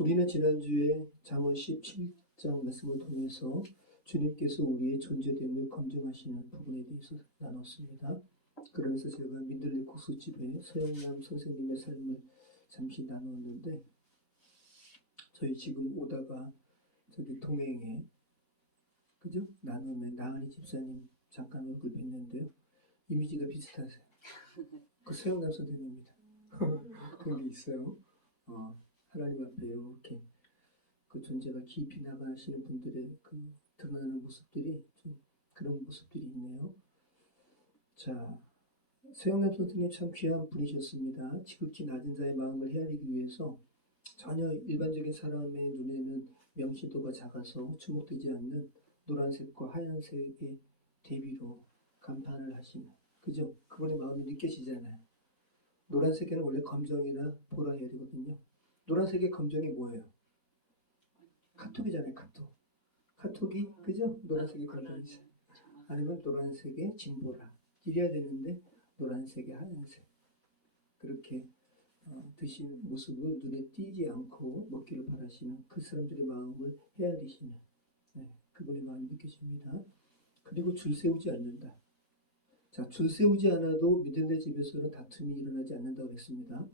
우리는 지난주에 잠언 17장 말씀을 통해서 주님께서 우리의 존재됨을 검증하시는 부분에 대해서 나눴습니다. 그러면서 제가 민들레 국수집의 서영남 선생님의 삶을 잠시 나누었는데, 저희 지금 오다가 저기 동행에 그죠? 나눔의 나은희 집사님 잠깐 얼굴 뵀는데요. 이미지가 비슷하세요. 그 서영남 선생님입니다. 그런 게 있어요. 하나님 앞에 이렇게 그 존재가 깊이 나가시는 분들의 그 드러나는 모습들이 좀 그런 모습들이 있네요. 자, 서영남 선생님 참 귀한 분이셨습니다. 지극히 낮은 자의 마음을 헤아리기 위해서 전혀 일반적인 사람의 눈에는 명시도가 작아서 주목되지 않는 노란색과 하얀색의 대비로 간판을 하시는, 그죠? 그분의 마음이 느껴지잖아요. 노란색에는 원래 검정이나 보라 해야 되거든요. 노란색의 검정이 뭐예요? 카톡이잖아요. 카톡이 그죠? 노란색의 검정이죠. 아니면 노란색의 진보라 이래야 되는데 노란색의 하얀색 그렇게 드시는 모습을 눈에 띄지 않고 먹기를 바라시는 그 사람들의 마음을 헤아리시는 그분의 마음이 느껴집니다. 그리고 줄 세우지 않는다. 자, 줄 세우지 않아도 믿음의 집에서는 다툼이 일어나지 않는다고 했습니다.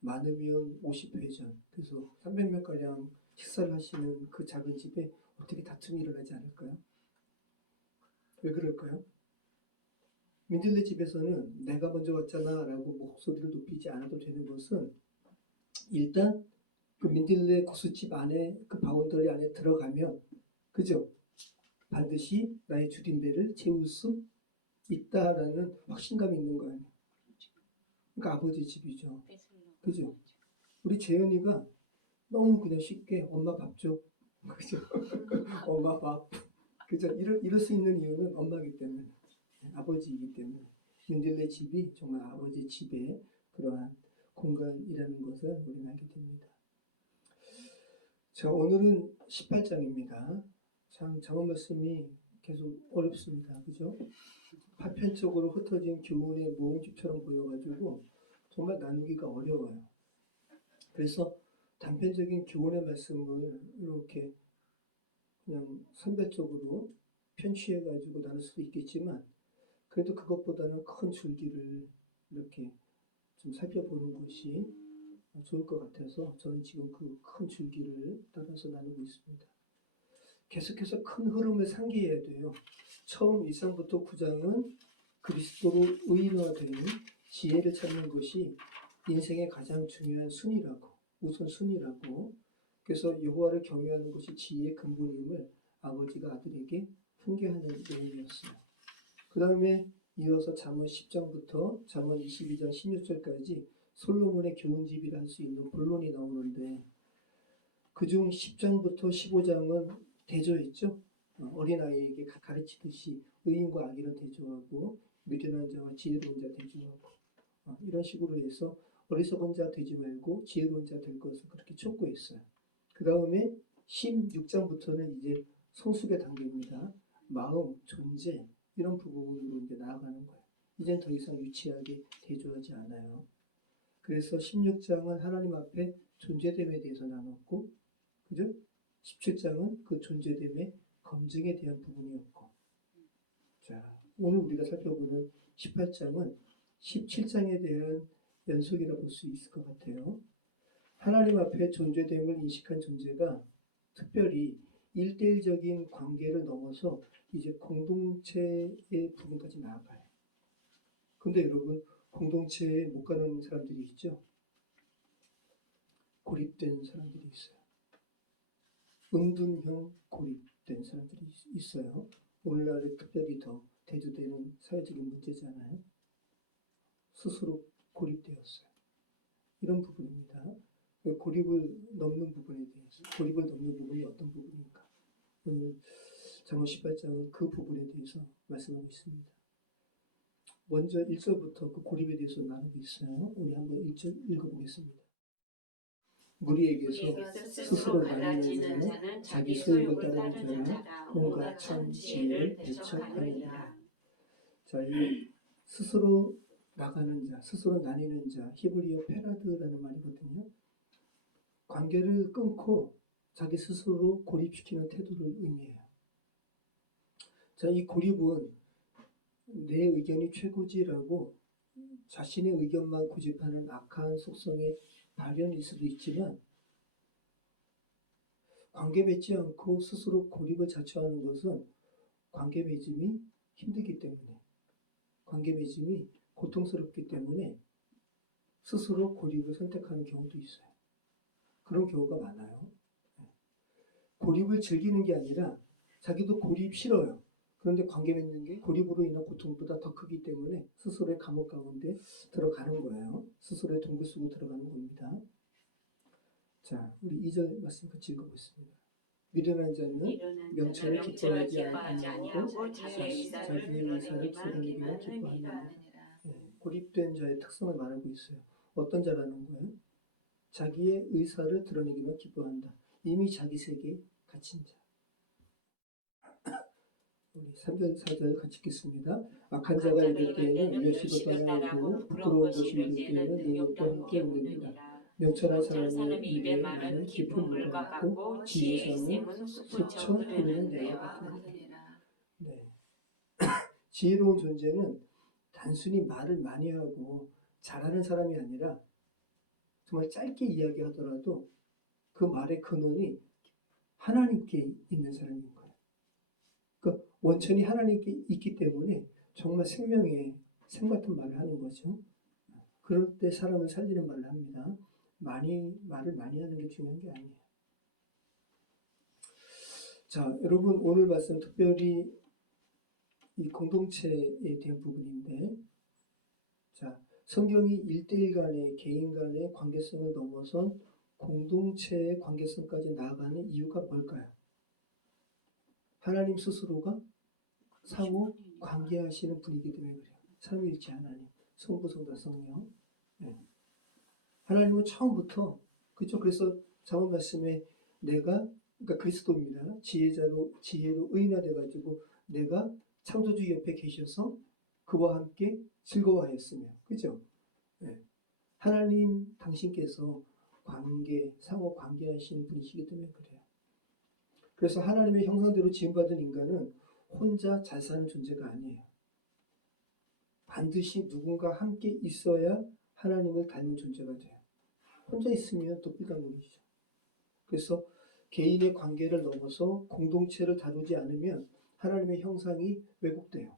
많으면 50회전, 그래서 300명가량 식사를 하시는 그 작은 집에 어떻게 다툼이 일어나지 않을까요? 왜 그럴까요? 민들레 집에서는 내가 먼저 왔잖아 라고 목소리를 높이지 않아도 되는 것은, 일단 그 민들레 국수집 안에 그 바운더리 안에 들어가면 그죠? 반드시 나의 줄임배를 채울 수 있다라는 확신감이 있는 거 아니에요. 그러니까 아버지 집이죠. 그죠? 우리 재현이가 너무 그냥 쉽게 엄마 밥 줘. 그죠? 엄마 밥. 그죠? 이럴 수 있는 이유는 엄마이기 때문에, 아버지이기 때문에. 민들레 집이 정말 아버지 집의 그러한 공간이라는 것을 우리는 알게 됩니다. 자, 오늘은 18장입니다. 참 잠언 말씀이 계속 어렵습니다. 그죠? 파편적으로 흩어진 교훈의 모음집처럼 보여가지고 정말 나누기가 어려워요. 그래서 단편적인 교훈의 말씀을 이렇게 그냥 선별적으로 편취해가지고 나눌 수도 있겠지만, 그래도 그것보다는 큰 줄기를 이렇게 좀 살펴보는 것이 좋을 것 같아서 저는 지금 그 큰 줄기를 따라서 나누고 있습니다. 계속해서 큰 흐름을 상기해야 돼요. 처음 1장부터 9장은 그리스도로 의인화되는 지혜를 찾는 것이 인생의 가장 중요한 순위라고, 우선순위라고, 그래서 여호와를 경외하는 것이 지혜의 근본임을 아버지가 아들에게 훈계하는 내용이었어요. 그 다음에 이어서 잠언 10장부터 잠언 22장 16절까지 솔로몬의 교훈집이라 할 수 있는 본론이 나오는데, 그중 10장부터 15장은 대조했죠. 어린아이에게 가르치듯이 의인과 악인을 대조하고 미련한 자와 지혜로운 자 대조하고 이런 식으로 해서 어리석은 자 되지 말고 지혜로운 자 될 것을 그렇게 촉구했어요. 그 다음에 16장부터는 이제 성숙의 단계입니다. 마음, 존재 이런 부분으로 이제 나아가는 거예요. 이젠 더 이상 유치하게 대조하지 않아요. 그래서 16장은 하나님 앞에 존재됨에 대해서 나눴고, 그죠? 17장은 그 존재됨의 검증에 대한 부분이었고, 자, 오늘 우리가 살펴보는 18장은 17장에 대한 연속이라 볼 수 있을 것 같아요. 하나님 앞에 존재됨을 인식한 존재가 특별히 1대1적인 관계를 넘어서 이제 공동체의 부분까지 나아가요. 근데 여러분, 공동체에 못 가는 사람들이 있죠? 고립된 사람들이 있어요. 은둔형 고립된 사람들이 있어요. 오늘날에 특별히 더 대두되는 사회적인 문제잖아요. 스스로 고립되었어요. 이런 부분입니다. 고립을 넘는 부분에 대해서, 고립을 넘는 부분이 어떤 부분인가? 오늘 잠언 18장은 그 부분에 대해서 말씀하고 있습니다. 먼저 1절부터 그 고립에 대해서 나누고 있어요. 우리 한번 1절 읽어보겠습니다. 무리에게서 스스로 갈라지는 자는 자기 소욕을 따르는 자라 온갖 참 지혜를 배척하느니라. 자, 이 스스로 나가는 자, 스스로 나뉘는 자, 히브리어 페라드라는 말이거든요. 관계를 끊고 자기 스스로 고립시키는 태도를 의미해요. 자, 이 고립은 내 의견이 최고지라고 자신의 의견만 고집하는 악한 속성의 발현일 수도 있지만, 관계 맺지 않고 스스로 고립을 자처하는 것은 관계 맺음이 힘들기 때문에, 관계 맺음이 고통스럽기 때문에 스스로 고립을 선택하는 경우도 있어요. 그런 경우가 많아요. 고립을 즐기는 게 아니라 자기도 고립 싫어요. 그런데 관계 맺는 게 고립으로 인한 고통보다 더 크기 때문에 스스로의 감옥 가운데 들어가는 거예요. 스스로의 동굴 속으로 들어가는 겁니다. 자, 우리 2절 말씀 같이 읽어보겠습니다. 미련한 자는 명철을 기뻐하지 아니하고 자기의 의사를 드러내기만 기뻐하느니라. 고립된 자의 특성을 말하고 있어요. 어떤 자라는 거예요? 자기의 의사를 드러내기만 기뻐한다. 이미 자기 세계에 갇힌 자. 우리 3절 4절 같이 읽겠습니다. 악한 자가 이를 때에는 멸시도 따라오고 부끄러운 것이 이를 때에는 능욕도 함께 오느니라. 명철한 사람의 입에 말은 깊은 물과 같고 지혜의 삶은 수천 흐르는 내와 같으니라. 네. 지혜로운 존재는 단순히 말을 많이 하고 잘하는 사람이 아니라 정말 짧게 이야기하더라도 그 말의 근원이 하나님께 있는 사람인 거예요. 그러니까 원천이 하나님께 있기 때문에 정말 생같은 말을 하는 거죠. 그럴 때 사람을 살리는 말을 합니다. 말을 많이 하는 게 중요한 게 아니에요. 자, 여러분 오늘 말씀 특별히 이 공동체에 대한 부분인데, 자, 성경이 1대1 간의 개인 간의 관계성을 넘어선 공동체의 관계성까지 나아가는 이유가 뭘까요? 하나님 스스로가 상호 관계하시는 분이기 때문에 그래요. 삼위일체 하나님, 성부, 성자, 성령. 네. 하나님은 처음부터, 그렇죠? 그래서 자문 말씀에 내가, 그러니까 그리스도입니다. 지혜로 의인화돼가지고 내가 창조주 옆에 계셔서 그와 함께 즐거워하였으며, 그죠? 네. 하나님 당신께서 상호 관계하시는 분이시기 때문에 그래요. 그래서 하나님의 형상대로 지음받은 인간은 혼자 잘 사는 존재가 아니에요. 반드시 누군가 함께 있어야 하나님을 닮은 존재가 돼요. 혼자 있으면 또 삐딱거리죠. 그래서 개인의 관계를 넘어서 공동체를 다루지 않으면 하나님의 형상이 왜곡돼요.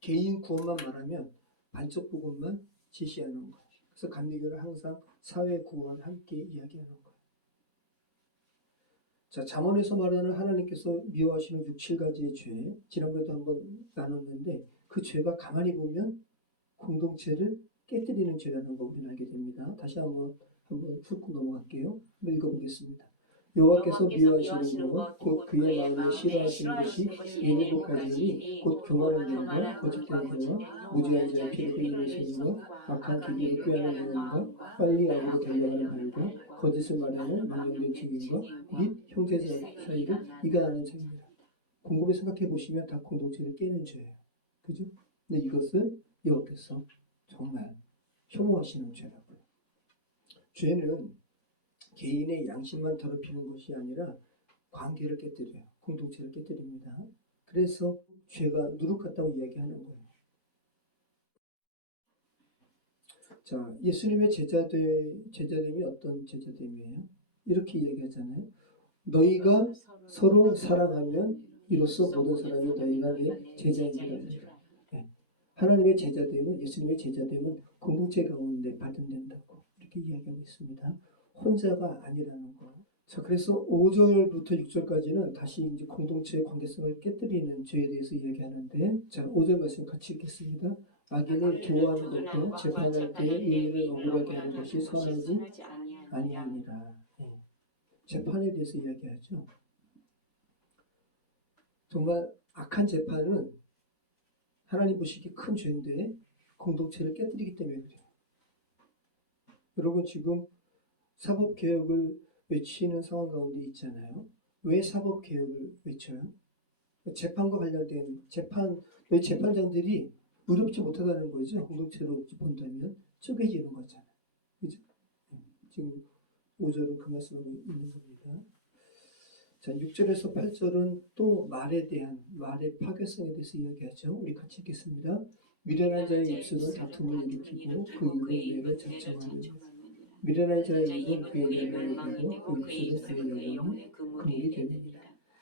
개인 구원만 말하면 반쪽 부분만 제시하는 거예요. 그래서 감리교는 항상 사회 구원 함께 이야기하는 거예요. 자, 잠언에서 말하는 하나님께서 미워하시는 6, 7가지의 죄, 지난번에도 한번 나눴는데 그 죄가 가만히 보면 공동체를 깨뜨리는 죄라는 거 우리는 알게 됩니다. 다시 한번 훑고 넘어갈게요. 한번 읽어보겠습니다. 여호와께서 미워하시는 것, 곧 그의 마음에 싫어하시는 것이 일곱 가지니 곧 교만한 영과 거짓된 대화, 무지한 자의 피를 흘리는 손과 악한 기계를 꾀하는 영과 빨리 악으로 달려가는 발과 거짓을 말하는 망령된 증인과 및 형제 사이를 이간하는 죄입니다. 곰곰이 생각해 보시면 다 공동체를 깨는 죄예요. 그죠? 근데 이것을 여호와께서 정말 혐오하시는 죄라고요. 죄는 개인의 양심만 더럽히는 것이 아니라 관계를 깨뜨려요. 공동체를 깨뜨립니다. 그래서 죄가 누룩 같다고 이야기하는 거예요. 자, 예수님의 제자됨이 어떤 제자됨이에요? 이렇게 이야기하잖아요. 너희가 서로 사랑하면 이로써 모든 사람이 너희가 내 제자인이라. 네. 하나님의 제자됨은, 예수님의 제자됨은 공동체 가운데 발전된다고 이렇게 이야기하고 있습니다. 혼자가 아니라는 거. 자, 그래서 5절부터 6절까지는 다시 이제 공동체의 관계성을 깨뜨리는 죄에 대해서 이야기하는데, 자, 5절 말씀 같이 읽겠습니다. 악인을 두어하는 것도 재판할 때에 의인을 억울하게 하는 것이 선하지 아니하니라. 네. 재판에 대해서 이야기하죠. 정말 악한 재판은 하나님 보시기에 큰 죄인데 공동체를 깨뜨리기 때문에 그래요. 여러분 지금 사법개혁을 외치는 상황 가운데 있잖아요. 왜 사법개혁을 외쳐요? 재판과 관련된 왜 재판장들이 의롭지 못하다는 거죠. 공동체로 본다면 쪼개지는 거잖아요. 그죠? 지금 5절은 그 말씀하고 있는 겁니다. 자, 6절에서 8절은 또 말에 대한 말의 파괴성에 대해서 이야기하죠. 우리 같이 읽겠습니다. 미련한 자의 입술은 다툼을 일으키고 그 입은 매를 자청하느니라. 미련한 자의 입은 그의 열매를 내고 그 입술은 그의 영혼의 그물이 되느니라.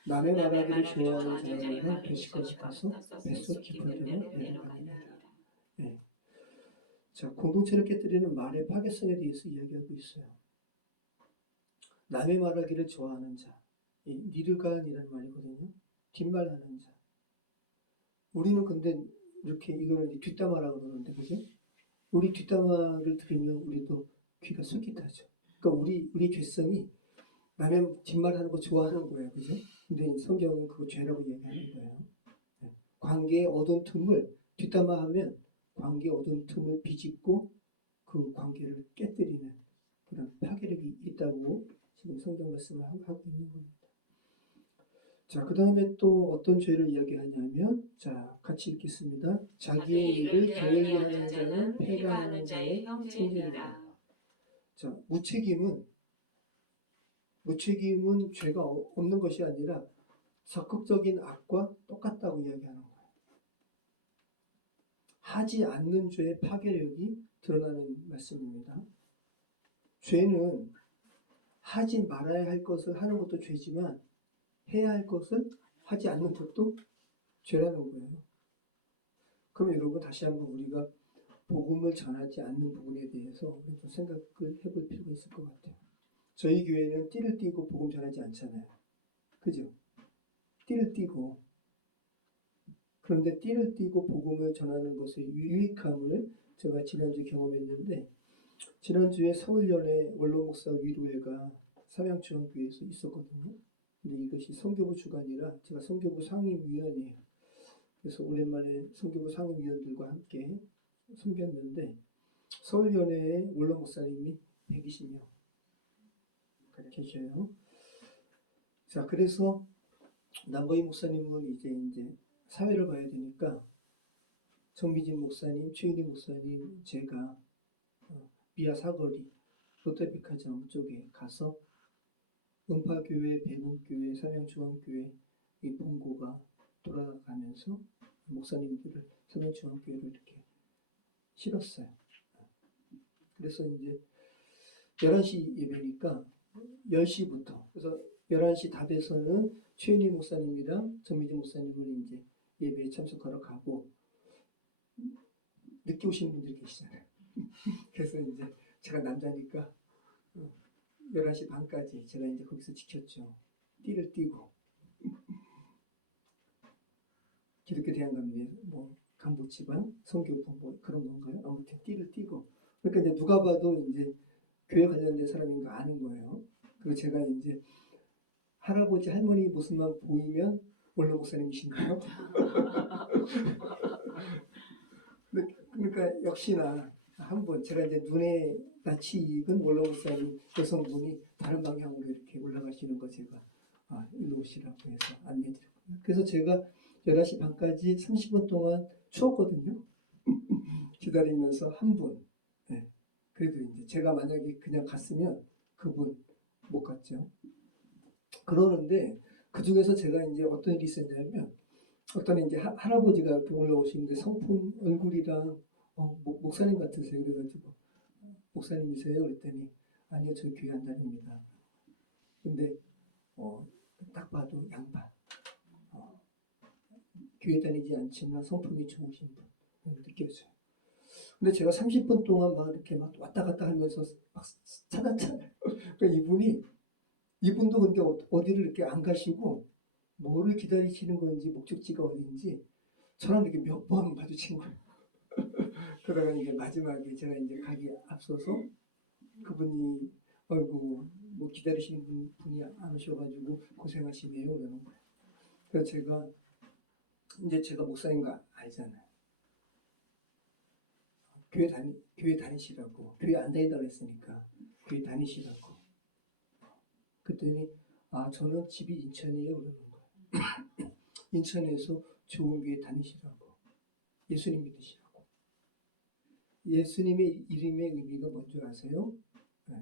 남의 말하기를 좋아하는 자의 말은 배식과 같아서 뱃속 깊은 데로 내려가느니라. 네. 자, 공동체를 깨뜨리는 말의 파괴성에 대해서 이야기하고 있어요. 남의 말하기를 좋아하는 자, 니르간이라는 말이거든요. 뒷말하는 자. 우리는 근데 이렇게 이거를 뒷담화라고 그러는데, 그죠? 우리 뒷담화를 들으면 우리도 귀가 솔깃하죠. 그러니까 우리 죄성이 남의 뒷말하는 거 좋아하는 거예요, 그죠? 근데 성경은 그거 죄라고 얘기하는 거예요. 관계의 어두운 틈을 뒷담화하면 관계의 어두운 틈을 비집고 그 관계를 깨뜨리는 그런 파괴력이 있다고 지금 성경 말씀을 하고 있는 겁니다. 자, 그 다음에 또 어떤 죄를 이야기하냐면, 자, 같이 읽겠습니다. 자기의 일을 게을리하는 자는 패가하는 자의 형제니라. 자, 무책임은 죄가 없는 것이 아니라 적극적인 악과 똑같다고 이야기하는 거예요. 하지 않는 죄의 파괴력이 드러나는 말씀입니다. 죄는 하지 말아야 할 것을 하는 것도 죄지만 해야 할 것을 하지 않는 것도 죄라는 거예요. 그럼 여러분 다시 한번 우리가 복음을 전하지 않는 부분에 대해서 좀 생각을 해볼 필요가 있을 것 같아요. 저희 교회는 띠를 띠고 복음 전하지 않잖아요. 그죠? 띠를 띠고. 그런데 띠를 띠고 복음을 전하는 것의 유익함을 제가 지난주에 경험했는데, 지난주에 서울연회 원로목사 위로회가 삼양중앙교회에서 있었거든요. 근데 이것이 선교부 주간이라 제가 선교부 상임위원이에요. 그래서 오랜만에 선교부 상임위원들과 함께 섬겼는데, 서울연회에 원로 목사님이 120명 계셔요. 자, 그래서 남거희 목사님은 이제 사회를 봐야 되니까 정미진 목사님, 최인희 목사님, 제가 미아 사거리 롯데백화점 쪽에 가서 은파교회, 배문교회, 삼양중앙교회 이 본고가 돌아가면서 목사님들을 삼양중앙교회로 이렇게 실었어요. 그래서 이제 11시 예배니까 10시부터, 그래서 11시 다 돼서는 최은희 목사님이랑 정미진 목사님을 이제 예배에 참석하러 가고, 늦게 오시는 분들이 계시잖아요. 그래서 이제 제가 남자니까 11시 반까지 제가 이제 거기서 지켰죠. 띠를 띠고. 기독교 대한감리 뭐 간부지방 성교부 뭐 그런 건가요? 아무튼 띠를 띠고. 그러니까 이제 누가 봐도 이제 교회 관련된 사람인 거 아는 거예요. 그리고 제가 이제 할아버지 할머니 모습만 보이면 원로 목사님이신가요? 그러니까 역시나 한번 제가 이제 눈에 낯이 익은 원로 목사님 여성분이 다른 방향으로 이렇게 올라가시는 거 제가 일로 오시라고 해서 안내드렸거든요. 그래서 제가 11시 반까지 30분 동안 추웠거든요. 기다리면서 한 분. 네. 그래도 이제 제가 만약에 그냥 갔으면 그분 못 갔죠. 그러는데 그 중에서 제가 이제 어떤 일이 있었냐면, 어떤 이제 할아버지가 이렇게 올라오시는데 성품 얼굴이랑 목사님 같으세요. 그래가지고 목사님이세요? 그랬더니 아니요, 저 교회 안 다닙니다. 근데 딱 봐도 양반. 교회 다니지 않지만 성품이 좋으신 분 느껴져요. 근데 제가 30분 동안 막 이렇게 막 왔다 갔다 하면서 막 찾았잖아요. 그러니까 이분도 근데 어디를 이렇게 안 가시고 뭐를 기다리시는 건지 목적지가 어딘지 저랑 이렇게 몇 번 마주친 거예요. 그러다가 이제 마지막에 제가 이제 가기 앞서서 그분이 아이고 뭐 기다리시는 분이 안 오셔가지고 고생하시네요 그러는 거예요. 그래서 제가 목사인 거 알잖아요. 교회 다니시라고. 교회 안 다닌다고 했으니까 교회 다니시라고. 그랬더니 저는 집이 인천이에요 그러는 거예요. 인천에서 좋은 교회 다니시라고. 예수님 믿으시라고. 예수님의 이름의 의미가 뭔지 아세요?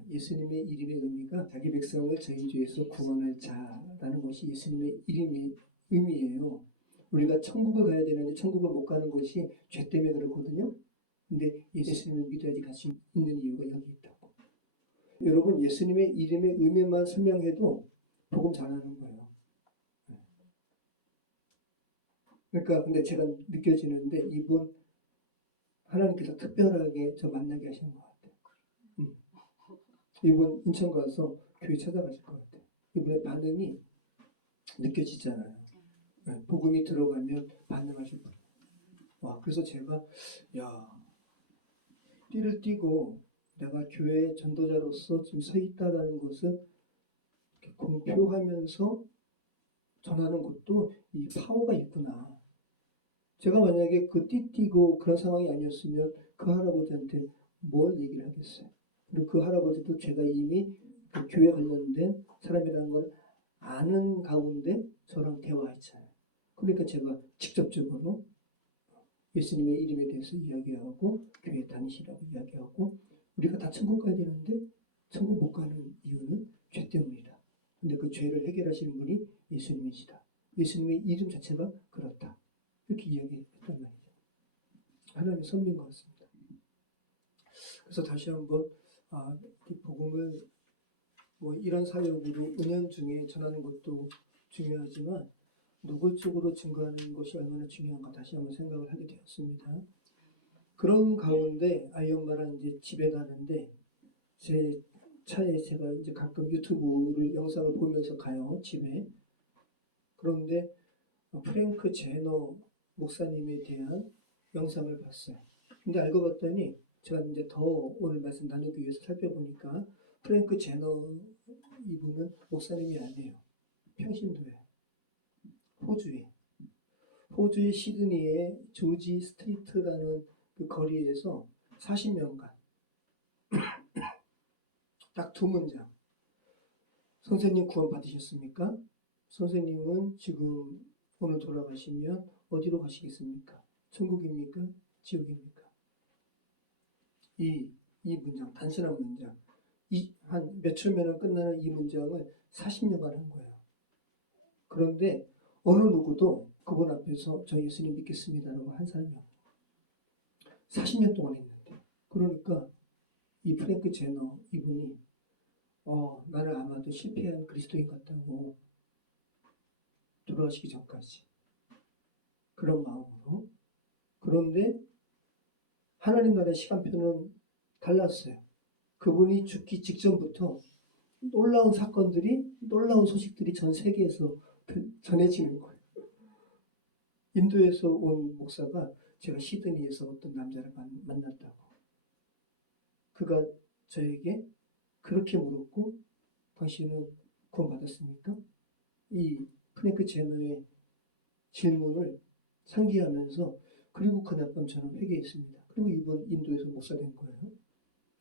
예수님의 이름의 의미가 자기 백성을 저희 죄에서 구원할 자라는 것이 예수님의 이름의 의미예요. 우리가 천국을 가야 되는데 천국을 못 가는 것이 죄 때문에 그렇거든요. 근데 예수님을 믿어야지 갈 수 있는 이유가 여기 있다고. 여러분, 예수님의 이름의 의미만 설명해도 복음 전하는 거예요. 그러니까 근데 제가 느껴지는데 이분 하나님께서 특별하게 저 만나게 하신 것 같아요. 이분 인천 가서 교회 찾아가실 것 같아요. 이분의 반응이 느껴지잖아요. 복음이 들어가면 반응하실 거예요. 와, 그래서 제가 띠를 띠고 내가 교회 전도자로서 지금 서 있다라는 것을 공표하면서 전하는 것도 이 파워가 있구나. 제가 만약에 그 띠 띠고 그런 상황이 아니었으면 그 할아버지한테 뭘 얘기를 하겠어요. 그리고 그 할아버지도 제가 이미 그 교회 관련된 사람이라는 걸 아는 가운데 저랑 대화했잖아요. 그러니까 제가 직접적으로 예수님의 이름에 대해서 이야기하고 교회 다니시라고 이야기하고 우리가 다 천국 가야 되는데 천국 못 가는 이유는 죄 때문이다. 근데 그 죄를 해결하시는 분이 예수님이시다. 예수님의 이름 자체가 그렇다. 이렇게 이야기했단 말이죠. 하나님의 섭리인 것 같습니다. 그래서 다시 한번 이 복음을 이런 사역으로 은연중에 전하는 것도 중요하지만 노골적으로 증거하는 것이 얼마나 중요한가 다시 한번 생각을 하게 되었습니다. 그런 가운데 아이 엄마랑 이제 집에 가는데 제 차에 제가 이제 가끔 유튜브를 영상을 보면서 가요, 집에. 그런데 프랭크 제너 목사님에 대한 영상을 봤어요. 근데 알고 봤더니 제가 이제 더 오늘 말씀 나누기 위해서 살펴보니까 프랭크 제너 이분은 목사님이 아니에요. 평신도예요. 호주의 시드니의 조지 스트리트라는 그 거리에서 40년간 딱 두 문장. 선생님 구원 받으셨습니까? 선생님은 지금 오늘 돌아가시면 어디로 가시겠습니까? 천국입니까? 지옥입니까? 이 문장, 단순한 문장. 한 며칠면은 끝나는 이 문장을 40년간 한 거예요. 그런데 어느 누구도 그분 앞에서 저 예수님 믿겠습니다라고 한 사람이 없어요. 40년 동안 했는데. 그러니까 이 프랭크 제너 이분이 나를 아마도 실패한 그리스도인 같다고 돌아가시기 전까지 그런 마음으로. 그런데 하나님 나라의 시간표는 달랐어요. 그분이 죽기 직전부터 놀라운 사건들이, 놀라운 소식들이 전 세계에서 전해지는 거예요. 인도에서 온 목사가 제가 시드니에서 어떤 남자를 만났다고. 그가 저에게 그렇게 물었고, 당신은 구원받았습니까? 이 프랭크 제너의 질문을 상기하면서 그리고 그날 밤 저는 회개했습니다. 그리고 이번 인도에서 목사 된 거예요.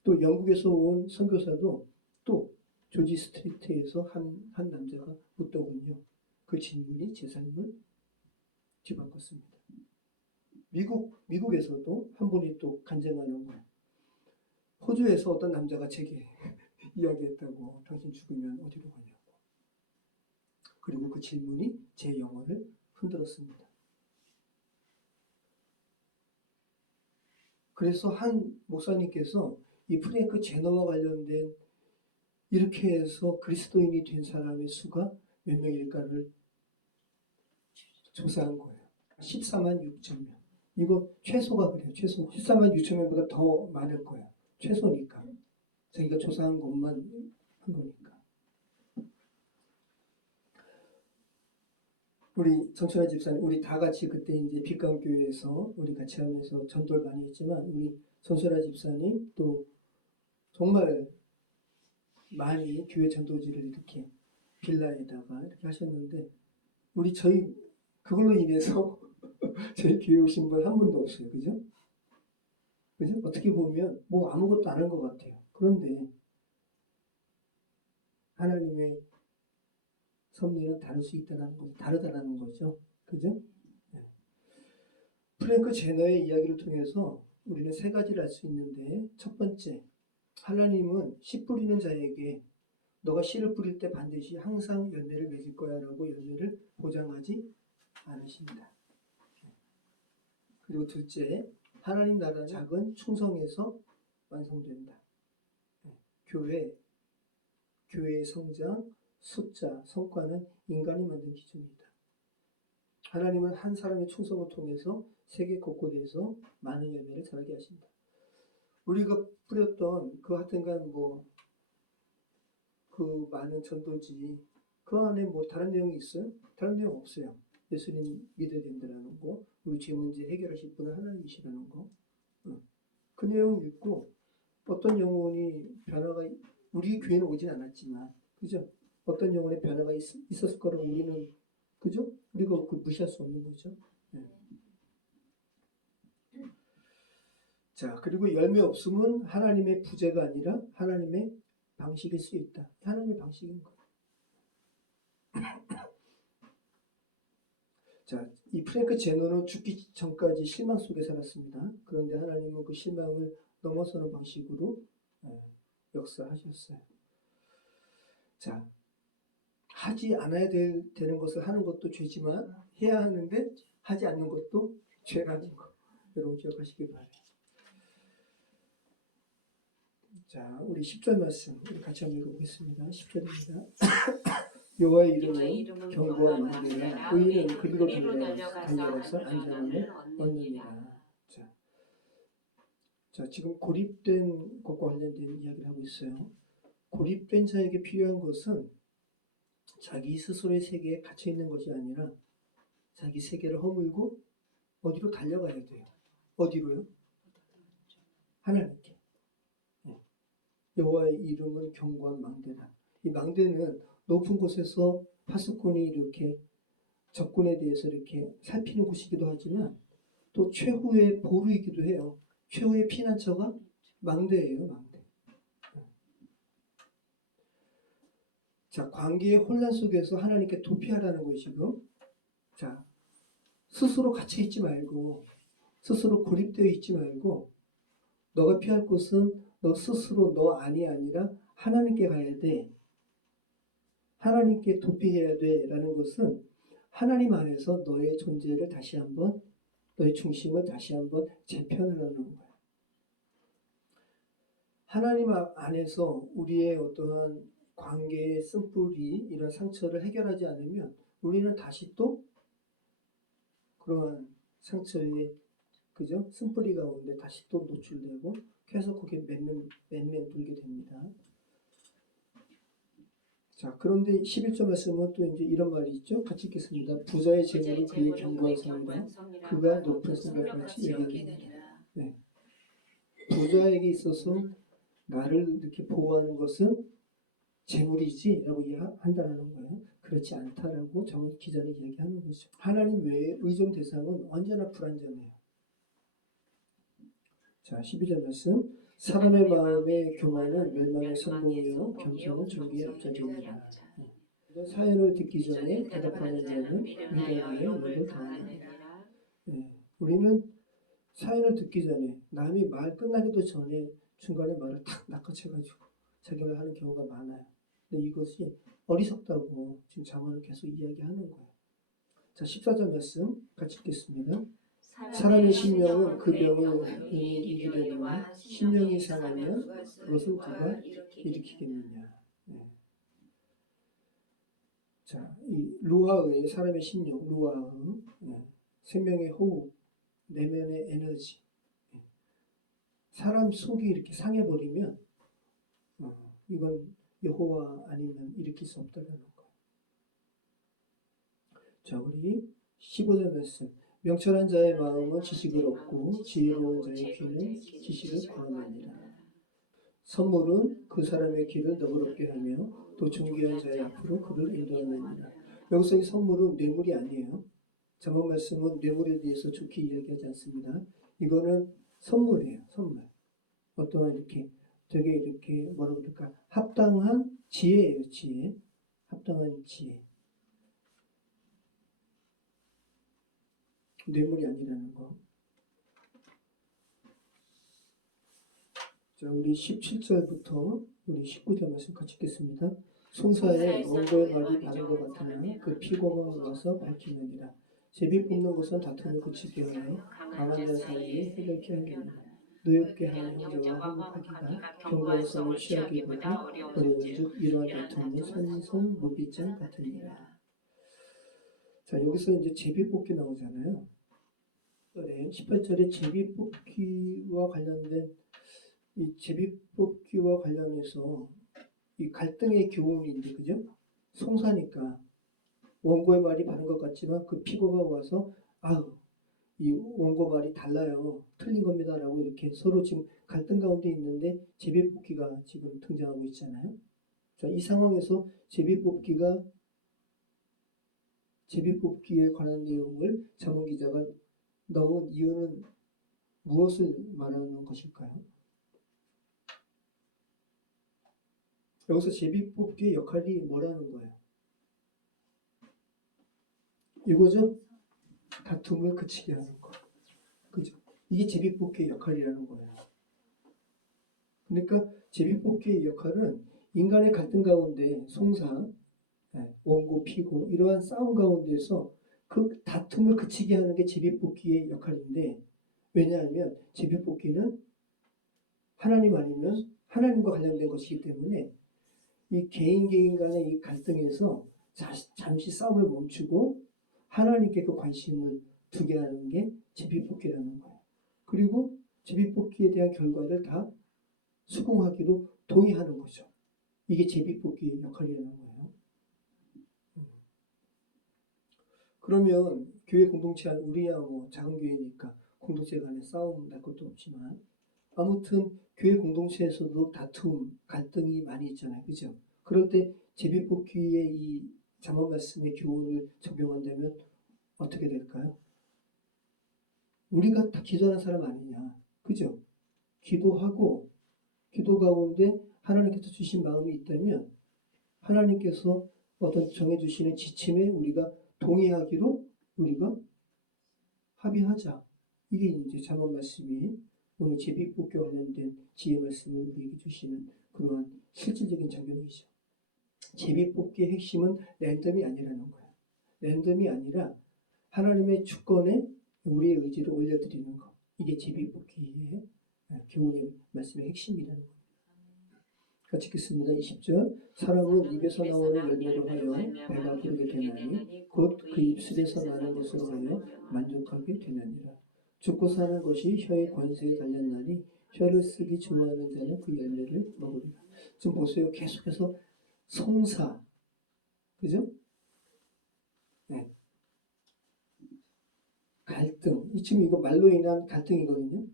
또 영국에서 온 선교사도 또 조지 스트리트에서 한 남자가 묻더군요. 그 질문이 제 삶을 뒤바꿨습니다. 미국에서도 한 분이 또 간증하는 거예요. 호주에서 어떤 남자가 제게 이야기했다고. 당신 죽으면 어디로 가냐고. 그리고 그 질문이 제 영혼을 흔들었습니다. 그래서 한 목사님께서 이 프랭크 제너와 관련된 이렇게 해서 그리스도인이 된 사람의 수가 몇 명일까를 조사한 거예요. 14만 6천 명. 이거 최소가 그래요. 최소. 14만 6천 명보다 더 많을 거예요. 최소니까. 자기가 조사한 것만 한 거니까. 우리 정춘아 집사님, 우리 다 같이 그때 이제 빛강교회에서 우리 같이 하면서 전도를 많이 했지만, 우리 정춘아 집사님 또 정말 많이 교회 전도지를 이렇게 빌라에다가 이렇게 하셨는데, 저희 그걸로 인해서 저희 교회 오신 분 한 분도 없어요. 그죠? 어떻게 보면 뭐 아무것도 안 한 것 같아요. 그런데 하나님의 섭리는 다르다라는 거죠. 그죠? 네. 프랭크 제너의 이야기를 통해서 우리는 세 가지를 알 수 있는데, 첫 번째, 하나님은 씨 뿌리는 자에게 너가 씨를 뿌릴 때 반드시 항상 열매를 맺을 거야 라고 열매를 보장하지 않으십니다. 그리고 둘째, 하나님 나라는 작은 충성에서 완성된다. 교회의 성장, 숫자, 성과는 인간이 만든 기준이다. 하나님은 한 사람의 충성을 통해서 세계 곳곳에서 많은 열매를 자라게 하신다. 우리가 뿌렸던 그 하여튼간 그 많은 전도지 그 안에 다른 내용이 있어요? 다른 내용 없어요. 예수님 믿어야 된다는 거, 우리 죄 문제 해결하실 분은 하나님이시라는 거. 그 내용 읽고 어떤 영혼이 변화가 우리 교회는 오진 않았지만 그죠? 어떤 영혼의 변화가 있었을 거라고 우리는 그죠? 우리가 그 무시할 수 없는 거죠. 네. 자, 그리고 열매 없음은 하나님의 부재가 아니라 하나님의 방식일 수 있다. 하나님의 방식인 거예요. 자, 이 프랭크 제너는 죽기 전까지 실망 속에 살았습니다. 그런데 하나님은 그 실망을 넘어서는 방식으로 역사하셨어요. 자, 하지 않아야 되는 것을 하는 것도 죄지만 해야 하는데 하지 않는 것도 죄라는 거. 여러분 기억하시기 바라요. 자, 우리 10절 말씀 우리 같이 한번 읽어보겠습니다. 10절입니다. 여호와의 이름은 견고한 망대라 의인은 그리로 달려가서 안전함을 얻느니라. 자, 지금 고립된 것과 관련된 이야기를 하고 있어요. 고립된 자에게 필요한 것은 자기 스스로의 세계에 갇혀 있는 것이 아니라 자기 세계를 허물고 어디로 달려가야 돼요. 어디로요? 하나님께. 여호와의 이름은 견고한 망대다. 이 망대는 높은 곳에서 파수꾼이 이렇게 적군에 대해서 이렇게 살피는 곳이기도 하지만 또 최후의 보루이기도 해요. 최후의 피난처가 망대예요. 망대. 자, 관계의 혼란 속에서 하나님께 도피하라는 것이고, 자, 스스로 갇혀 있지 말고, 스스로 고립되어 있지 말고, 너가 피할 곳은 너 스스로 너 안이 아니라 하나님께 가야 돼. 하나님께 도피해야 돼. 라는 것은 하나님 안에서 너의 존재를 다시 한번, 너의 중심을 다시 한번 재편하라는 거야. 하나님 안에서 우리의 어떠한 관계의 쓴뿌리, 이런 상처를 해결하지 않으면 우리는 다시 또 그러한 상처의 그죠? 쓴뿌리 가운데 다시 또 노출되고 계속 거기에 맨맨 돌게 됩니다. 자, 그런데 11절 말씀은 또 이제 이런 말이 있죠. 같이 읽겠습니다. 부자의 재물은 그의 견고한 성이라 그가 높은 성벽같이 얘기합니다. 네. 부자에게 있어서 나를 이렇게 보호하는 것은 재물이지 라고 이해한다는 거예요. 그렇지 않다라고 저는 기자는 이야기하는 거죠. 하나님 외에 의존 대상은 언제나 불완전해요. 자, 12절 말씀. 사람의 마음의 교만은 멸망의 성공이요 겸손은 존귀의 앞자리이니라. 사연을 듣기 전에 대답하는 자는 미련하여 욕을 당하느니라. 우리는 사연을 듣기 전에 남이 말 끝나기도 전에 중간에 말을 탁 낚아채가지고 자기 말 하는 경우가 많아요. 근데 이것이 어리석다고 지금 잠언을 계속 이야기하는 거예요. 자, 14절 말씀 같이 읽겠습니다. 사람의 심령은 그 병을 이기려니와 심령이 상하면 그것을 누가 일으키겠느냐. 자, 이 루아의 사람의 심령, 루아의 생명의 호흡, 내면의 에너지. 사람 속이 이렇게 상해버리면 이건 여호와 아니면 일으킬 수 없다는 거예요. 자, 우리 15절 말씀. 명철한 자의 마음은 지식을 얻고 지혜로운 자의 귀는 지식을 구하느니라. 선물은 그 사람의 길을 너그럽게 하며 또 존귀한 자의 앞으로 그를 인도하느니라. 여기서 이 선물은 뇌물이 아니에요. 잠언 말씀은 뇌물에 대해서 좋게 이야기하지 않습니다. 이거는 선물이에요. 선물. 어떠한 이렇게 되게 이렇게 뭐라 그럴까 합당한 지혜예요. 지혜. 합당한 지혜. 뇌물이 아니라는 거. 자, 우리 17절부터 우리 19절 말씀 같이 읽겠습니다. 송사에 원고의 말이 바른 것 같으나 그 피고가 와서 밝히느니라. 제비 뽑는 것은 다툼을 그치게 하여 강한 자 사이에 해결케 하느니라. 노엽게 하는 형제와 화목하기가 경고성을 취하기보다 어려운즉 이러한 다툼은 선선 무비장 같으니라. 자, 여기서 이제 제비 뽑기 나오잖아요. 18절에 제비 뽑기와 관련된 이 제비 뽑기와 관련해서 이 갈등의 교훈인데, 그죠? 송사니까 원고의 말이 바른 것 같지만 그 피고가 와서 이 원고 말이 달라요, 틀린 겁니다라고 이렇게 서로 지금 갈등 가운데 있는데 제비 뽑기가 지금 등장하고 있잖아요. 자, 이 상황에서 제비 뽑기에 관한 내용을 자문 기자가 넣은 이유는 무엇을 말하는 것일까요? 여기서 제비 뽑기의 역할이 뭐라는 거예요? 이거죠? 다툼을 그치게 하는 거. 그죠? 이게 제비 뽑기의 역할이라는 거예요. 그러니까 제비 뽑기의 역할은 인간의 갈등 가운데 송사, 원고, 피고 이러한 싸움 가운데서 그 다툼을 그치게 하는 게 제비 뽑기의 역할인데, 왜냐하면 제비 뽑기는 하나님 아니면 하나님과 관련된 것이기 때문에 이 개인 간의 이 갈등에서 잠시 싸움을 멈추고 하나님께 그 관심을 두게 하는 게 제비뽑기라는 거예요. 그리고 제비뽑기에 대한 결과를 다 수긍하기로 동의하는 거죠. 이게 제비뽑기의 역할이라는 거예요. 그러면 교회 공동체 안 우리야 뭐 작은 교회니까 공동체 간에 싸움 날 것도 없지만 아무튼 교회 공동체에서도 다툼, 갈등이 많이 있잖아요. 그죠? 그럴 때 제비뽑기의 이 잠언 말씀의 교훈을 적용한다면 어떻게 될까요? 우리가 다 기도하는 사람 아니냐. 그죠? 기도하고 기도 가운데 하나님께서 주신 마음이 있다면 하나님께서 어떤 정해주시는 지침에 우리가 동의하기로 우리가 합의하자. 이게 이제 잠언 말씀이 오늘 제비뽑기와 관련된 지혜 말씀을 우리에게 주시는 그러한 실질적인 적용이죠. 제비뽑기의 핵심은 랜덤이 아니라는 거예요. 랜덤이 아니라 하나님의 주권에 우리의 의지를 올려드리는 것. 이게 제비뽑기의 교훈의 말씀의 핵심이라는 겁니다. 같이 읽겠습니다. 20절. 사람은 입에서 나오는 열매로 하여 배가 부르게 되나니 곧 그 입술에서 나는 것으로 하여 만족하게 되느니라. 죽고 사는 것이 혀의 권세에 달렸나니 혀를 쓰기 좋아하는 자는 그 열매를 먹으리라. 지금 보세요. 계속해서 송사, 그죠? 네. 갈등. 지금 이거 말로 인한 갈등이거든요.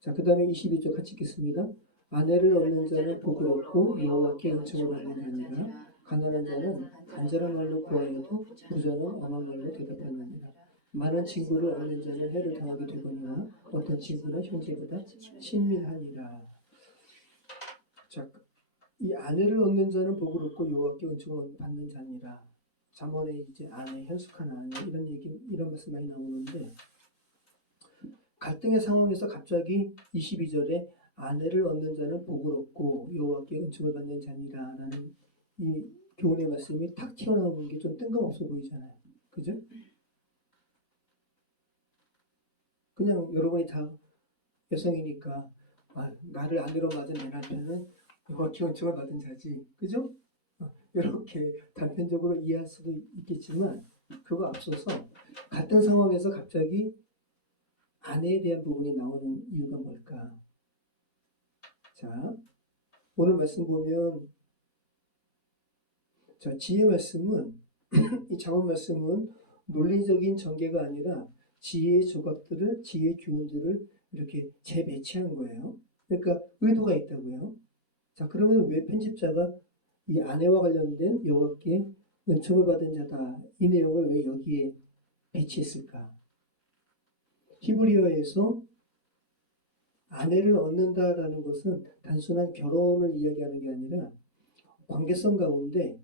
자, 그 다음에 22절 같이 읽겠습니다. 아내를 얻는 자는 복을 얻고 여호와께 은총을 받는 자니라. 가난한 자는 간절한 말로 구하여도 부자는 엄한 말로 대답하느니라. 많은 친구를 얻는 자는 해를 당하게 되거니와 어떤 친구는 형제보다 친밀하니라. 자, 이 아내를 얻는 자는 복을 얻고 여호와께 은총을 받는 자니라. 잠언에 이제 아내, 현숙한 아내 이런 말씀 많이 나오는데, 갈등의 상황에서 갑자기 22절에 아내를 얻는 자는 복을 얻고 여호와께 은총을 받는 자니라라는 이 교훈의 말씀이 탁 튀어나오는 게 좀 뜬금없어 보이잖아요. 그죠? 그냥 여러분이 다 여성이니까 나를 아내로 맞은 내 남편은 여호와께 은총을 받은 자지. 그죠? 이렇게 단편적으로 이해할 수도 있겠지만 그거 앞서서 같은 상황에서 갑자기 아내에 대한 부분이 나오는 이유가 뭘까? 자, 오늘 말씀 보면, 자, 지혜 말씀은 이 잠언 말씀은 논리적인 전개가 아니라 지혜의 조각들을, 지혜의 교훈들을 이렇게 재배치한 거예요. 그러니까 의도가 있다고요. 자, 그러면 왜 편집자가 이 아내와 관련된 여호와께 은총을 받은 자다 이 내용을 왜 여기에 배치했을까? 히브리어에서 아내를 얻는다라는 것은 단순한 결혼을 이야기하는 게 아니라 관계성 가운데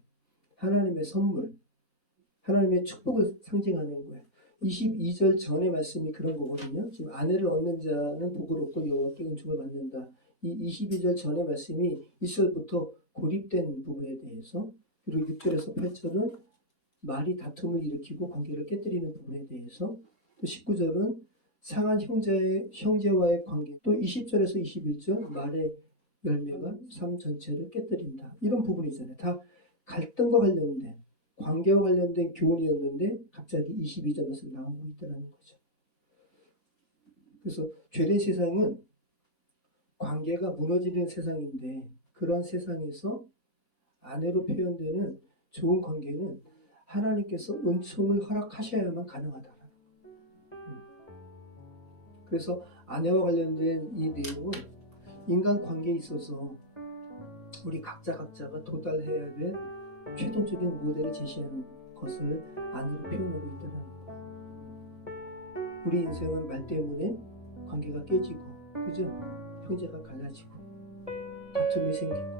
하나님의 선물, 하나님의 축복을 상징하는 거예요. 22절 전의 말씀이 그런 거거든요. 지금 아내를 얻는 자는 복을 얻고 여호와께 은총을 받는다. 이 22절 전의 말씀이 1절부터 고립된 부분에 대해서, 그리고 6절에서 8절은 말이 다툼을 일으키고 관계를 깨뜨리는 부분에 대해서, 또 19절은 상한 형제와의 관계, 또 20절에서 21절 말의 열매가 삶 전체를 깨뜨린다. 이런 부분이잖아요. 다 갈등과 관련된, 관계와 관련된 교훈이었는데 갑자기 22절에서 나오고 있다는 거죠. 그래서 죄된 세상은 관계가 무너지는 세상인데, 그러한 세상에서 아내로 표현되는 좋은 관계는 하나님께서 은총을 허락하셔야만 가능하다. 그래서 아내와 관련된 이 내용은 인간 관계에 있어서 우리 각자가 도달해야 될 최종적인 모델을 제시하는 것을 아내로 표현하고 있다는 거예요. 우리 인생은 말 때문에 관계가 깨지고, 그죠? 형제가 갈라지고, 다툼이 생기고,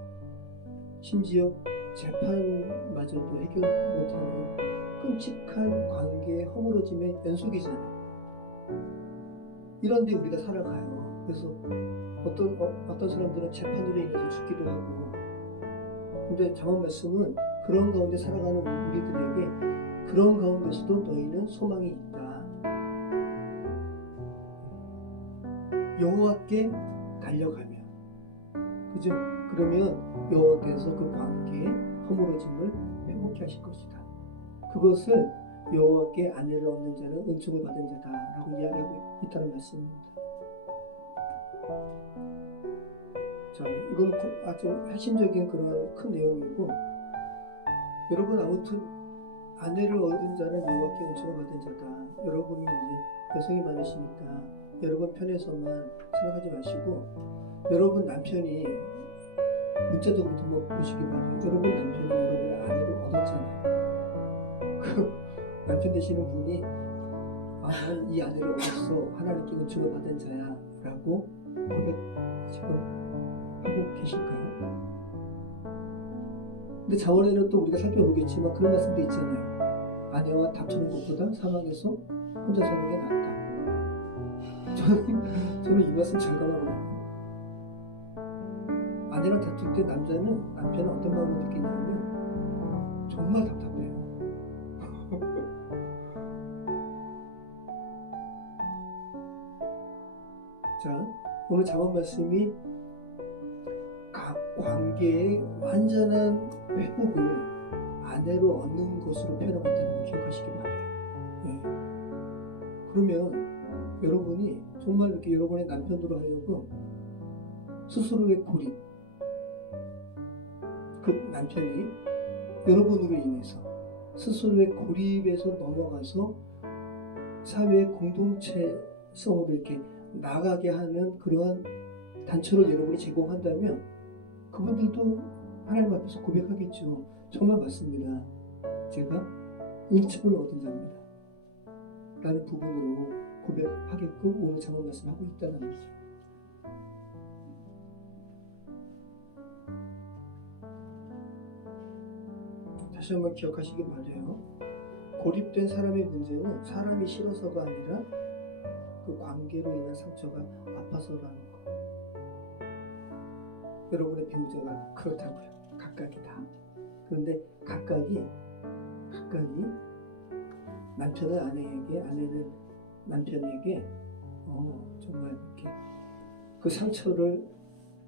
심지어 재판마저도 해결 못하는 끔찍한 관계의 허물어짐의 연속이잖아요. 이런데 우리가 살아가요. 그래서 어떤 사람들은 재판으로 인해서 죽기도 하고, 근데 잠언 말씀은 그런 가운데 살아가는 우리들에게 그런 가운데서도 너희는 소망이 있다. 여호와께 달려가면, 그죠? 그러면 여호와께서 그 관계의 허물어짐을 회복케 하실 것이다. 그것을 여호와께 아내를 얻는 자는 은총을 받은 자다라고 이야기하고 있다는 말씀입니다. 자, 이건 아주 핵심적인 그런 큰 내용이고, 여러분 아무튼 아내를 얻은 자는 여호와께 은총을 받은 자다. 여러분이 이제 여성이 많으시니까 여러분 편에서만 생각하지 마시고, 여러분 남편이 문자적으로 한번 보시기 바랍니다. 여러분 남편이 여러분의 아내를 얻었잖아요. 그 남편 되시는 분이 나는 이 아내를 얻었어, 하나님께 은총을 받은 자야 라고 고백 지금 하고 계실까요? 근데 자원에는 또 우리가 살펴보겠지만 그런 말씀도 있잖아요. 아내와 다투는 것보다 사망해서 혼자 사는 게 낫다. 저는 이 말씀 잘 감안하거든요. 아내랑 다툴 때 남편은 어떤 마음을 느끼냐면 정말 답답해요. 자, 오늘 잠언 말씀이 각 관계의 완전한 회복을 아내로 얻는 것으로 표현하고 있다는 걸 기억하시기 바래요. 네. 그러면 여러분이 정말 이렇게 여러분의 남편으로 하여금 스스로의 고립, 그 남편이 여러분으로 인해서 스스로의 고립에서 넘어가서 사회의 공동체성으로 이렇게 나가게 하는 그러한 단초를 여러분이 제공한다면 그분들도 하나님 앞에서 고백하겠죠. 정말 맞습니다. 제가 은총을 얻은 자입니다. 라는 부분으로 고백하게끔 오늘 잠언 말씀을 하고 있다는 거죠. 다시 한번 기억하시기 바라요. 고립된 사람의 문제는 사람이 싫어서가 아니라 그 관계로 인한 상처가 아파서라는 거. 여러분의 배우자가 그렇다고요. 각각이 다. 그런데 각각이 남편은 아내에게, 아내는 남편에게 정말 이렇게 그 상처를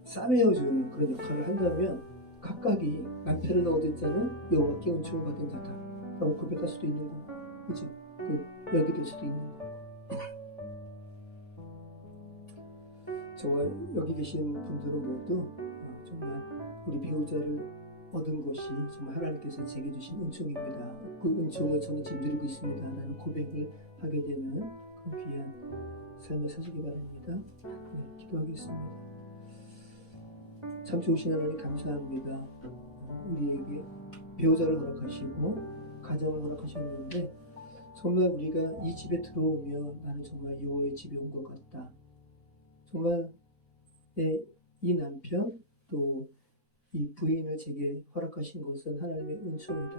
싸매어주는 그런 역할을 한다면 각각이 남편을 얻은 자는 여호와께 은총을 받은 자다 라고 고백할 수도 있는 거고, 그죠? 여기될 수도 있는 거고. 정말 여기 계신 분들은 모두 정말 우리 배우자를 얻은 것이 정말 하나님께서 제게 주신 은총입니다. 그 은총을 저는 지금 누리고 있습니다 라는 고백을 하게 되는 그런 귀한 삶을 사시기 바랍니다. 네, 기도하겠습니다. 참 좋으신 하나님 감사합니다. 우리에게 배우자를 허락하시고 가정을 허락하셨는데 정말 우리가 이 집에 들어오면 나는 정말 여호와의 집에 온 것 같다. 정말 이 남편 또 이 부인을 제게 허락하신 것은 하나님의 은총이다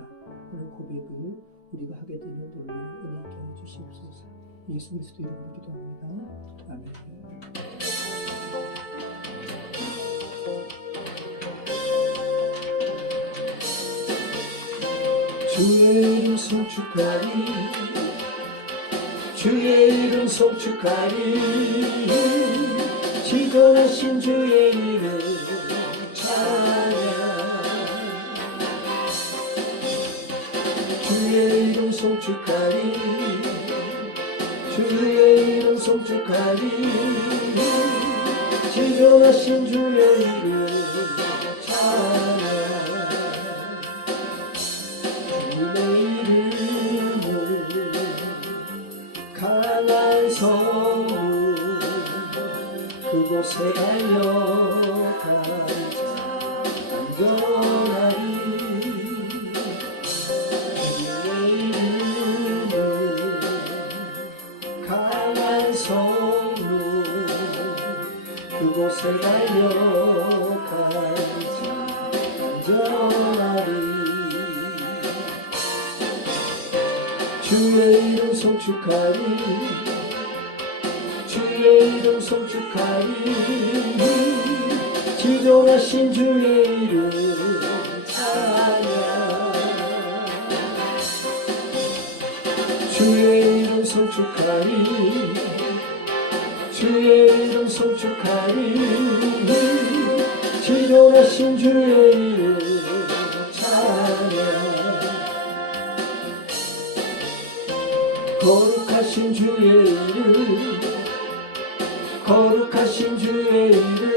하는 고백을 우리가 하게 되는 놀라운 은혜 있게 하여 주시옵소서. 예수 그리스도 이름으로 기도합니다. 아멘. 주의 이름 송축하리 주의 이름 송축하리 지존하신 주의 이름 찬양 주의 이름 송축하리 주의 이름 송축하리 지존하신 주의 이름 찬양 주의 이름을 강한 성문 그곳에 달려가자 안전하리 주의 이름을 강한 성문 그곳에 달려가자 안전하리 주의 이름 송축하리 주의 이름 송축하리 지존하신 주의 이름 찬양 주의 이름 송축하리 주의 이름 송축하리 지존하신 주의 이름 찬양 거룩하신 주의 이름 거룩하신 주의 이름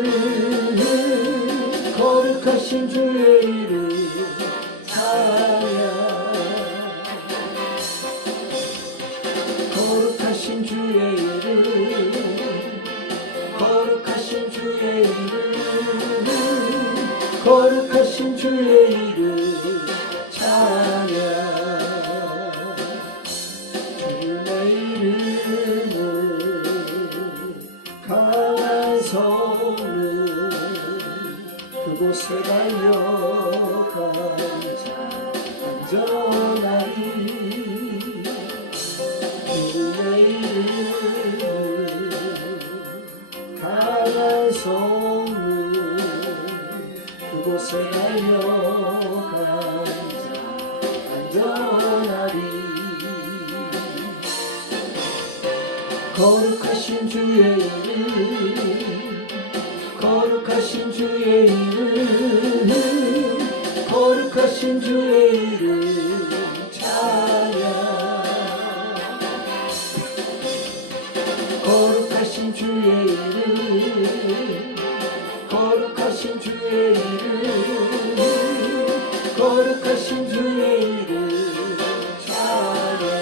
거룩하신 주의 이름 찬양 거룩하신 주의 이름 거룩하신 주의 이름 거룩하신 주의 이름 찬양 강한 성문 그곳에 달려가자 안전하리 주의 이름을 강한 성문 그곳에 달려가자 안전하리 거룩하신 주의 이름 거룩하신 주의 이름 거룩하신 주의 이름 찬양 거룩하신 주의 이름 거룩하신 주의 이름 거룩하신 주의 이름 찬양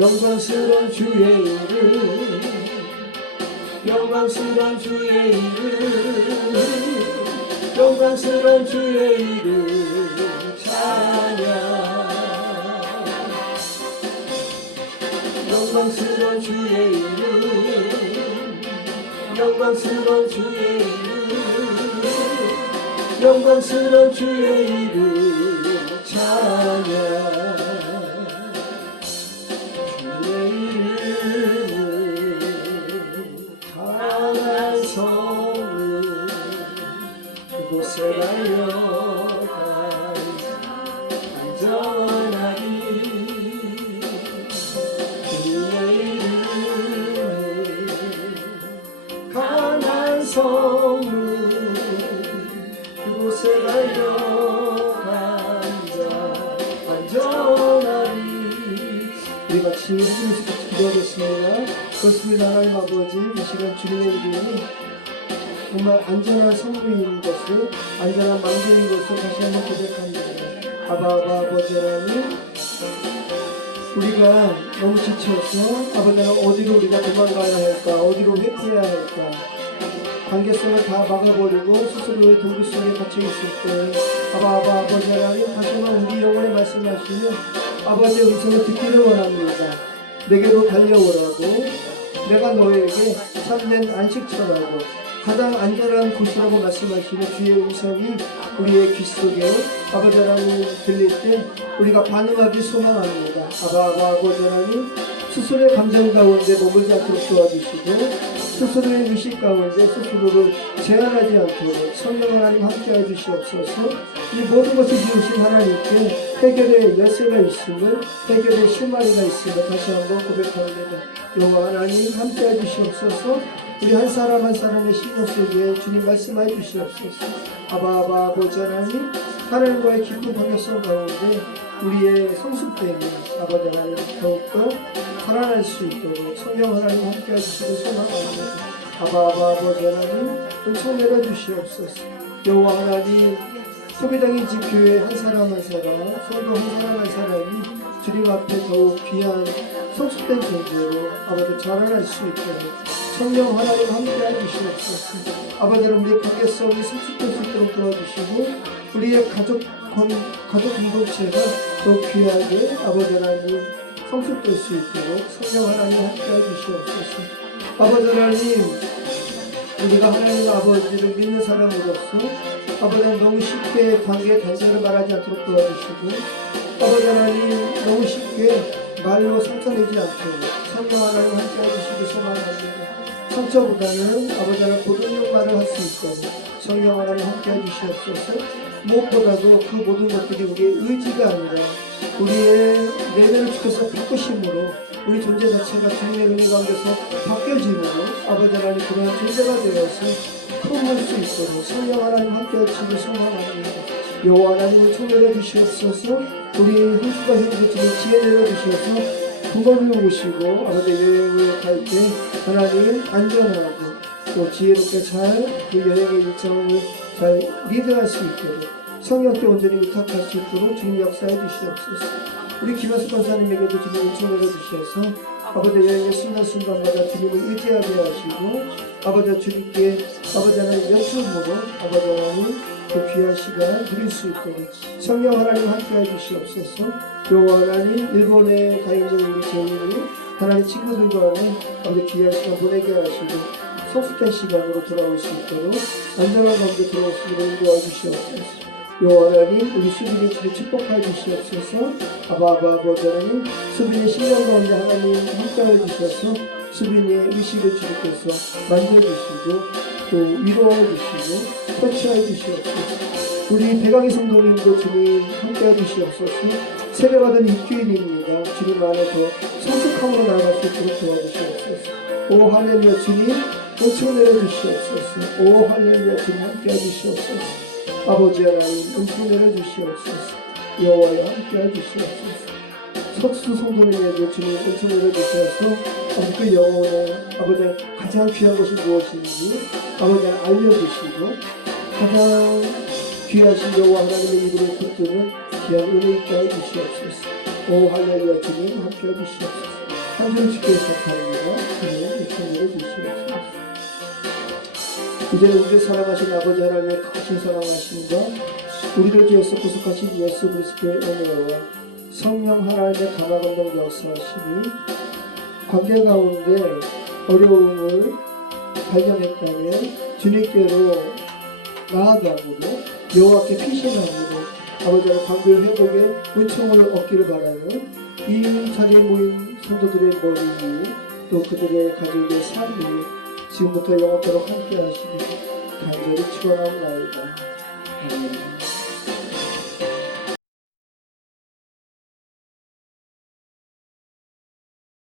영광스러운 주의 이름 영광스러운 주의 이름 영광스러운 주의 이름 찬양 영광스러운 주의 이름 영광스러운 주의 이름 영광스러운 주의 이름 찬양 그곳에 달려가자 안전하리 주의 이름을 강한 성문 그곳에 달려가자 안전하리 우리 같이 해주면서 기도하겠습니다. 그렇습니다. 하나님 아버지 이 시간 주님의 이름이 정말 안전한 성도인 것을 안전한 망대인 것을 다시 한번 고백합니다. 아버지 하나님 우리가 너무 지쳐서 아버지 하나님 어디로 우리가 도망가야 할까 어디로 회피해야 할까 관계성을 다 막아버리고 스스로의 동굴 속에 갇혀 있을 때 아버지 하나님 다시 한번 우리 영혼에 말씀하시는 아버지의 음성을 듣기를 원합니다. 내게로 달려오라고 내가 너에게 참된 안식처라고 가장 안전한 곳이라고 말씀하시는 주의 음성이 우리의 귀 속에 아버지 하나님 들릴 때 우리가 반응하기 소망합니다. 아버지 하나님 스스로의 감정 가운데 머물지 않도록 도와주시고 스스로의 의식 가운데 스스로를 제한하지 않도록 성령 하나님 함께해 주시옵소서. 이 모든 것을 지으신 하나님께 해결의 열쇠가 있음을, 해결의 실마리가 있음을 다시 한번 고백합니다. 여호와 하나님 함께해 주시옵소서. 우리 한 사람 한 사람의 심령 속에 주님 말씀해 주시옵소서. 아버지 하나님, 하나님과의 깊은 관계성 가운데 우리의 성숙됨이 아버지 하나님 더욱더 살아날 수 있도록 성령 하나님 함께해 주시고 소망합니다. 아버지 하나님 은총 내려 주시옵소서. 여호와 하나님, 소비당의 집 교회 한 사람 한 사람, 성도 한 사람 한 사람이 주님 앞에 더욱 귀한 성숙된 존재로 아버지 자라날 수 있도록 성령 하나님 함께해 주시옵소서. 아버지 하나님, 우리의 관계성이 성숙될 수 있도록 도와주시고 우리의 가족 공동체가 더 귀하게 아버지 하나님 성숙될 수 있도록 성령 하나님 함께해 주시옵소서. 아버지 하나님, 우리가 하나님 아버지를 믿는 사람으로서 아버지 하나님 너무 쉽게 관계의 단절을 말하지 않도록 도와주시고 아버지 하나님 너무 쉽게 말로 상처내지 않도록 성령 하나님 함께해 주시고 소망합니다. 상처보다는 아버지 하나님 고등력 말을 할 수 있도록 성령 하나님 함께해 주시옵소서. 무엇보다도 그 모든 것들이 우리의 의지가 아니라 우리의 내면을 주께서 바꾸심으로 우리 존재 자체가 주님의 은혜 가운데서 바뀌어짐으로 아버지 하나님 그러한 존재가 되어서 품을 수 있도록 성령 하나님 함께해 주시기 소망합니다. 여호와 하나님을 총내려 주시옵소서. 우리 한 주가 현재 주님 지혜 내려 주셔서 부모님을 모시고 아버지 여행을 갈 때 하나님 안전하고 또 지혜롭게 잘 그 여행의 일정을 잘 리드할 수 있도록 성령께 온전히 의탁할 수 있도록 주님 역사해 주시옵소서. 우리 김현수 권사님에게도 주님 은총을 주셔서 아버지 여행의 순간순간마다 주님을 의지하게 하시고 아버지 주님께 아버지 하나님 연습으로 아버지 하나님 그 귀한 시간을 누릴 수 있도록 성령 하나님 함께해 주시옵소서. 여호와 하나님, 일본에 가 있는 우리 재인이 하나님 친구들과 아버지 귀한 시간 보내게 하시고 성숙된 시간으로 돌아올 수 있도록 안전한 가운데 들어올 수 있도록 인도해 주시옵소서. 여호와 하나님, 우리 수빈이 주를 축복하여 주시옵소서. 아버지 하나님, 수빈의 신령 가운데 하나님 함께하여 주셔서 수빈의 의식을 주님께서 만져주시고 또 위로하여 주시고 터치하여 주시옵소서. 우리 대강의 성도님도 주님 함께해 주시옵소서. 세례받은 입주인입니다. 주님 안에서 성숙함으로 나아갈 수 있도록 도와주시옵소서. 오 할렐루야, 주님 은총 내려주시옵소서. 오 할렐루야, 주님 함께해 주시옵소서. 아버지 하나님 은총 내려주시옵소서. 여호와여 함께해 주시옵소서. 석수 성도님에게 주님 은총 내려주셔서 아버지 그 영혼에 아버지 가장 귀한 것이 무엇인지 아버지 알려주시고 가장 귀하신 여호와 하나님의 입으로 붙드는 귀한 은혜 있게 해주시옵소서. 오 할렐루야, 주님 함께해 주시옵소서. 한 줄 지켜 시작합니다. 주님 은총 내려주시옵소서. 이제는 우리를 사랑하신 아버지 하나님의 크신 사랑하심과 우리를 위해서 구속하신 예수 그리스도의 은혜와 성령 하나님의 감화감동 역사하심이 관계 가운데 어려움을 발견했다면 주님께로 나아가므로 여호와께 피신함으로 아버지 하나님 관계 회복의 은총을 얻기를 바라는 이 자리에 모인 성도들의 머리 위 또 그들의 가족의 삶 위 지금부터 영원토록 함께 하시길 간절히 축원합니다. 아멘.